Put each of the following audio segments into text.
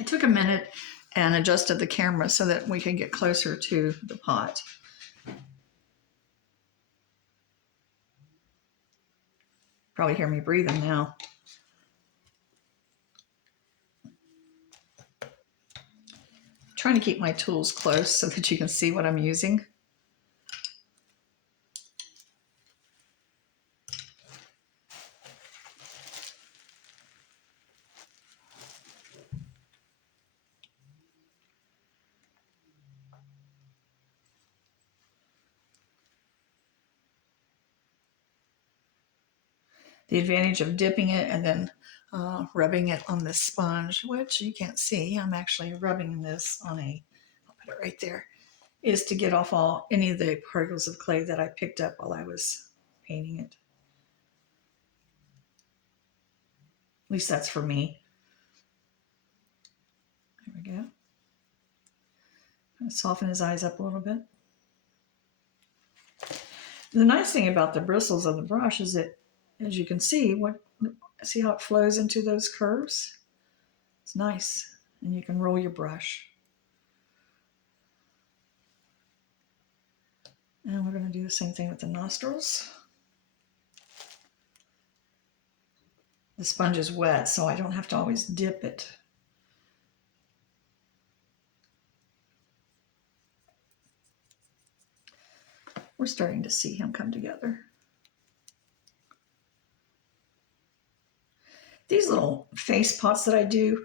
I took a minute and adjusted the camera so that we could get closer to the pot. Probably hear me breathing now. I'm trying to keep my tools close so that you can see what I'm using. The advantage of dipping it and then rubbing it on the sponge, which you can't see, I'm actually rubbing this on I'll put it right there, is to get off any of the particles of clay that I picked up while I was painting it. At least that's for me. There we go. Soften his eyes up a little bit. The nice thing about the bristles of the brush is that, as you can see, see how it flows into those curves? It's nice. And you can roll your brush. And we're going to do the same thing with the nostrils. The sponge is wet, so I don't have to always dip it. We're starting to see him come together. These little face pots that I do,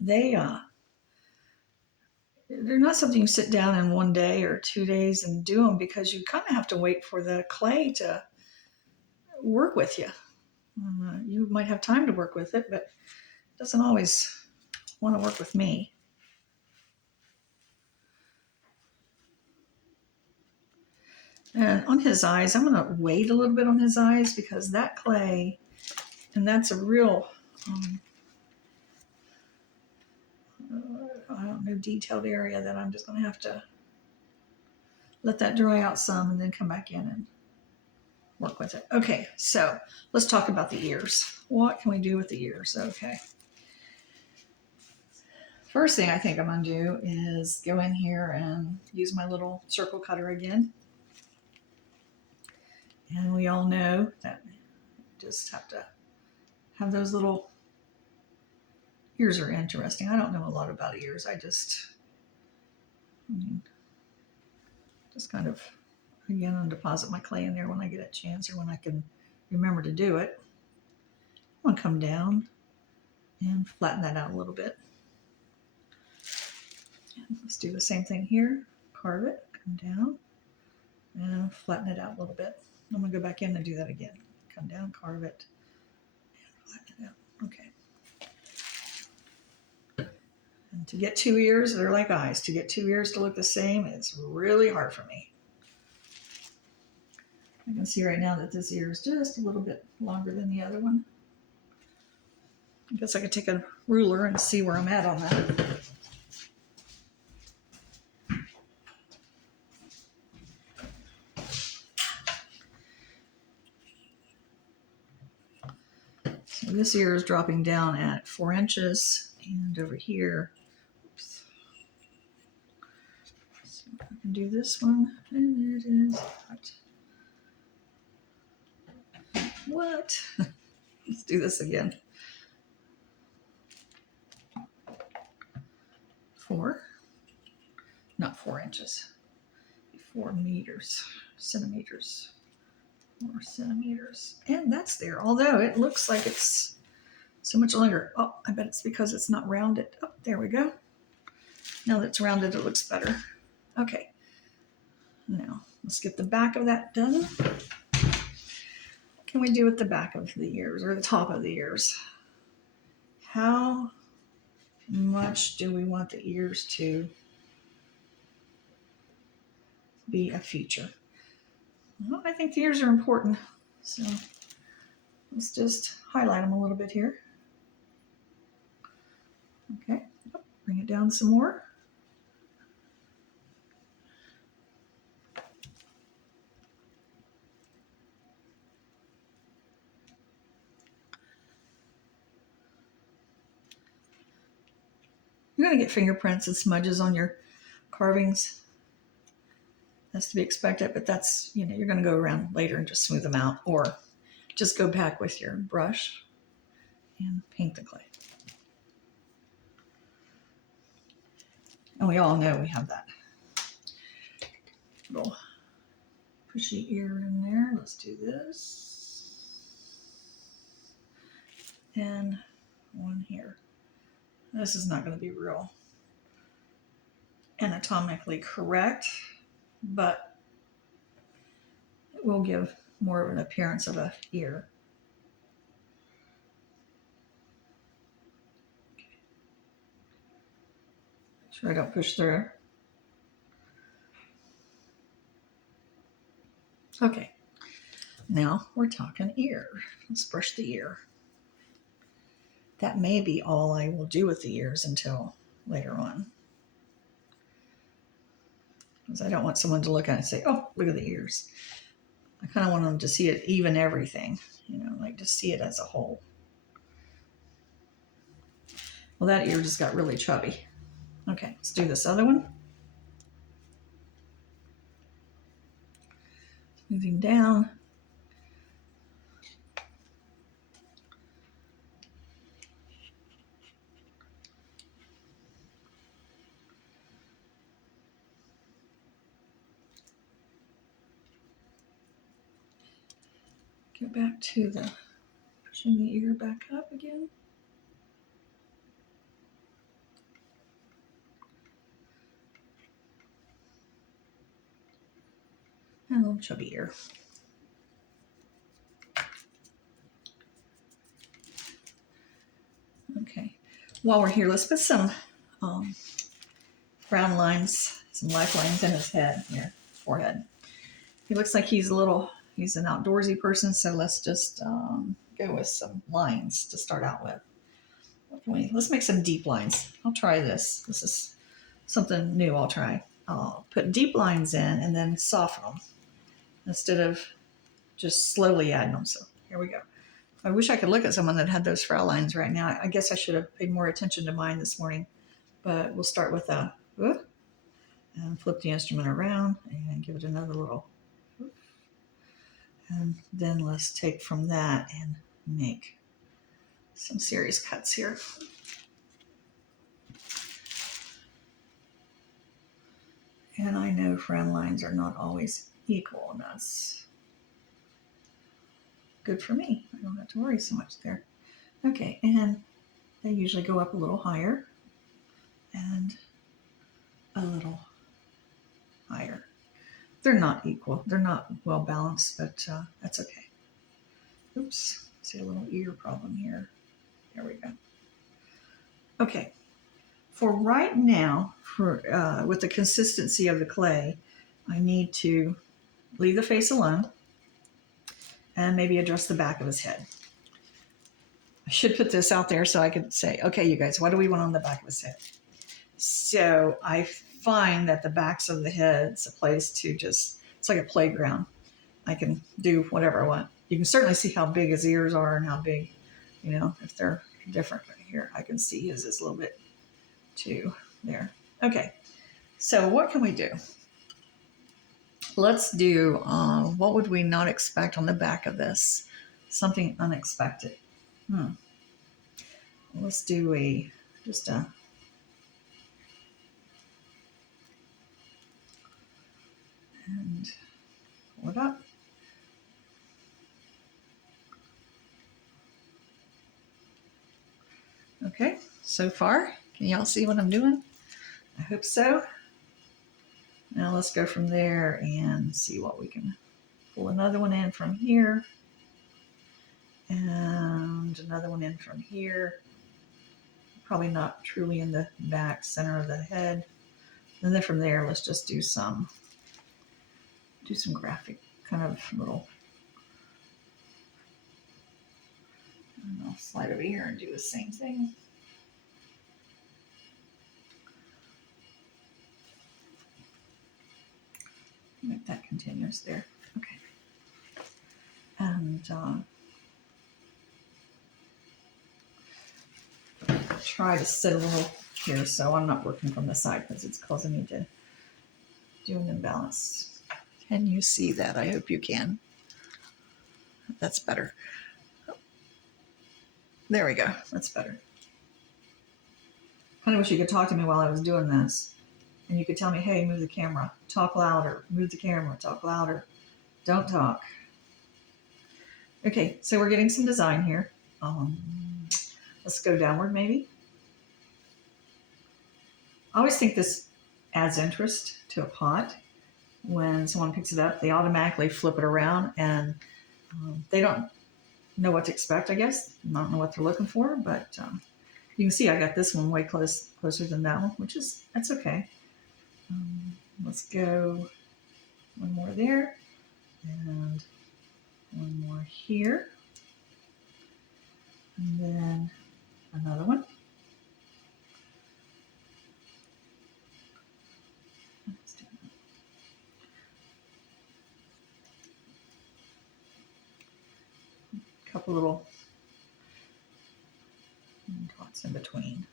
they're not something you sit down in one day or 2 days and do them, because you kind of have to wait for the clay to work with you. You might have time to work with it, but it doesn't always want to work with me. And on his eyes, I'm going to wait a little bit on his eyes, because that clay, and that's a real, I don't know, detailed area that I'm just going to have to let that dry out some and then come back in and work with it. Okay, so let's talk about the ears. What can we do with the ears? Okay. First thing I think I'm going to do is go in here and use my little circle cutter again. And we all know that you just have to have those little ears are interesting. I don't know a lot about ears. Just kind of, again, I'll deposit my clay in there when I get a chance or when I can remember to do it. I'm going to come down and flatten that out a little bit. And let's do the same thing here. Carve it, come down, and flatten it out a little bit. I'm going to go back in and do that again. Come down, carve it, and flatten it out. Okay. And to get two ears, they're like eyes. To get two ears to look the same is really hard for me. I can see right now that this ear is just a little bit longer than the other one. I guess I could take a ruler and see where I'm at on that. So this ear is dropping down at 4 inches, and over here, oops. Let's see if I can do this one, and it is what? Let's do this again. 4, not 4 inches, 4 meters, centimeters, 4 centimeters. And that's there, although it looks like it's so much longer. Oh, I bet it's because it's not rounded. Oh, there we go. Now that it's rounded, it looks better. Okay. Now, let's get the back of that done. What can we do with the back of the ears, or the top of the ears? How much do we want the ears to be a feature? Well, I think the ears are important, so let's just highlight them a little bit here. Okay, bring it down some more. You're going to get fingerprints and smudges on your carvings. That's to be expected, but that's, you know, you're going to go around later and just smooth them out, or just go back with your brush and paint the clay. And we all know we have that little pushy ear in there. Let's do this. And one here. This is not going to be real anatomically correct, but it will give more of an appearance of a ear. Make sure I don't push through. Okay, now we're talking ear. Let's brush the ear. That may be all I will do with the ears until later on, because I don't want someone to look at it and say, oh, look at the ears. I kind of want them to see it, even everything, you know, like just see it as a whole. Well, that ear just got really chubby. Okay, let's do this other one. Moving down. Get back to the pushing the ear back up again. And a little chubby ear. Okay, while we're here, let's put some brown lines, some lifelines in his head here, forehead. He looks like he's an outdoorsy person, so let's just go with some lines to start out with. Let's make some deep lines. I'll try this. This is something new I'll try. I'll put deep lines in and then soften them instead of just slowly adding them. So here we go. I wish I could look at someone that had those frown lines right now. I guess I should have paid more attention to mine this morning, but we'll start with a whoop, and flip the instrument around and give it another little whoop. And then let's take from that and make some serious cuts here. And I know frown lines are not always equal, and that's good for me. I don't have to worry so much there. Okay, and they usually go up a little higher and a little higher. They're not equal. They're not well balanced, but that's okay. Oops, see a little ear problem here. There we go. Okay, for right now, with the consistency of the clay, I need to leave the face alone and maybe address the back of his head. I should put this out there so I could say, okay, you guys, what do we want on the back of his head? So I find that the backs of the head's a place to just, it's like a playground. I can do whatever I want. You can certainly see how big his ears are and how big, you know, if they're different. Right here, I can see his is a little bit too there. Okay, so what can we do? Let's do, what would we not expect on the back of this? Something unexpected. Let's do just a and pull it up. Okay, so far, can y'all see what I'm doing? I hope so. Now let's go from there and see what we can pull another one in from here. And another one in from here. Probably not truly in the back center of the head. And then from there, let's just do some graphic kind of little. And I'll slide over here and do the same thing. Make that continuous there. Okay. And try to sit a little here, so I'm not working from the side because it's causing me to do an imbalance. Can you see that? I hope you can. That's better. There we go. That's better. Kind of wish you could talk to me while I was doing this. And you could tell me, hey, move the camera, talk louder, move the camera, talk louder, don't talk. Okay, so we're getting some design here. Let's go downward maybe. I always think this adds interest to a pot. When someone picks it up, they automatically flip it around and they don't know what to expect, I guess. I don't know what they're looking for, but you can see I got this one way closer than that one, which is, that's okay. Let's go one more there and one more here. And then another one. A couple little dots in between.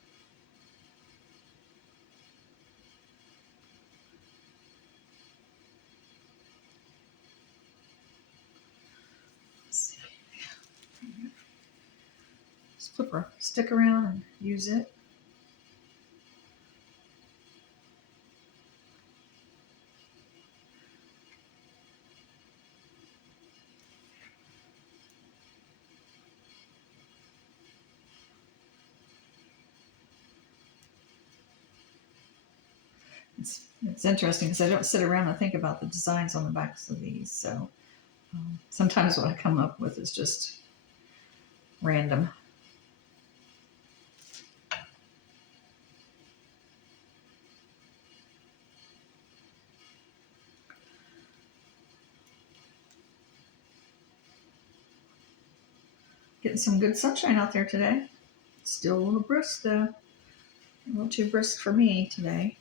Just flip our stick around and use it. It's interesting because I don't sit around and think about the designs on the backs of these. So sometimes what I come up with is just random. Getting some good sunshine out there today. Still a little brisk though. A little too brisk for me today.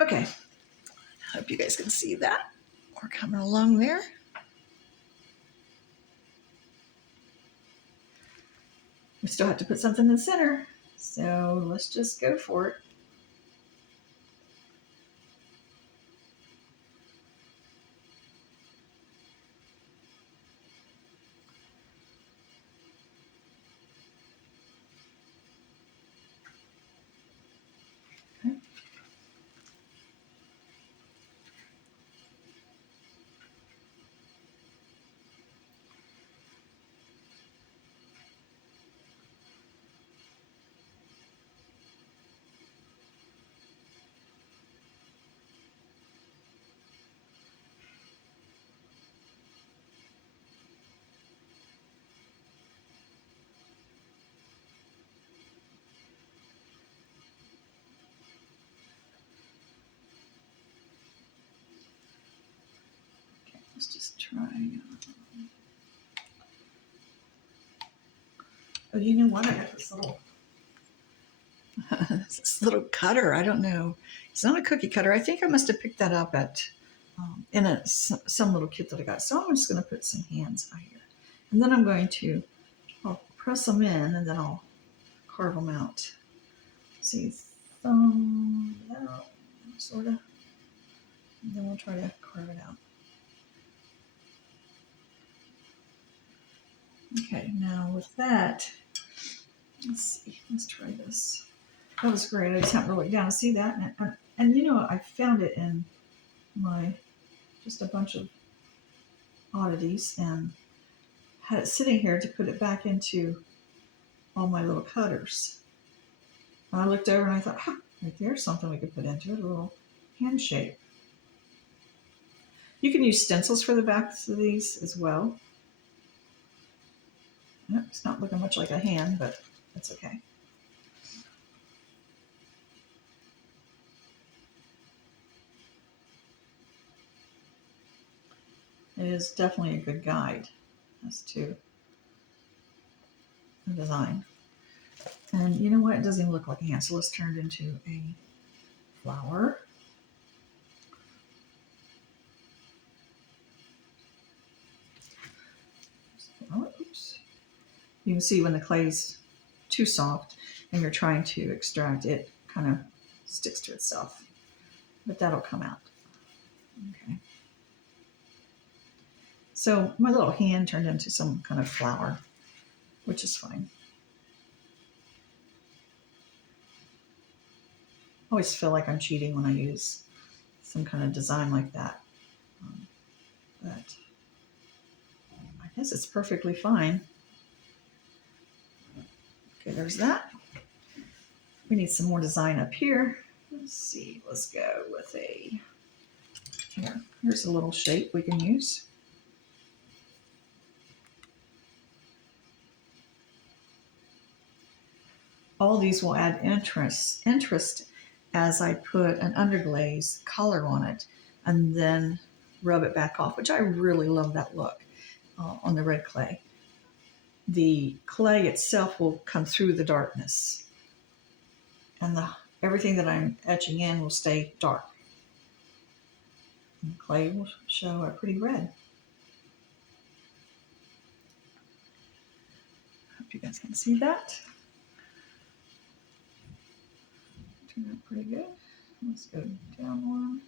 Okay. Hope you guys can see that. We're coming along there. We still have to put something in the center. So let's just go for it. Let's just try. Oh, you know what? I got this little cutter. I don't know. It's not a cookie cutter. I think I must have picked that up at in some little kit that I got. So I'm just going to put some hands out here, and then I'm going to I'll press them in, and then I'll carve them out. See, thumb out, sort of. And then we'll try to carve it out. Okay, now with that, let's see. Let's try this. That was great. I just haven't really down to see that. And you know, I found it in my, just a bunch of oddities and had it sitting here to put it back into all my little cutters. And I looked over and I thought, right there's something we could put into it, a little hand shape. You can use stencils for the backs of these as well. It's not looking much like a hand, but that's okay. It is definitely a good guide as to the design. And you know what? It doesn't even look like a hand, so let's turn it into a flower. Oh, oops. You can see when the clay's too soft, and you're trying to extract, it kind of sticks to itself. But that'll come out. Okay. So my little hand turned into some kind of flower, which is fine. I always feel like I'm cheating when I use some kind of design like that. But I guess it's perfectly fine. Okay, there's that. We need some more design up here. Let's see, let's go with here's a little shape we can use. All these will add interest as I put an underglaze color on it and then rub it back off, which I really love that look on the red clay. The clay itself will come through the darkness, and everything that I'm etching in will stay dark. And the clay will show a pretty red. Hope you guys can see that. Turned out pretty good. Let's go down one.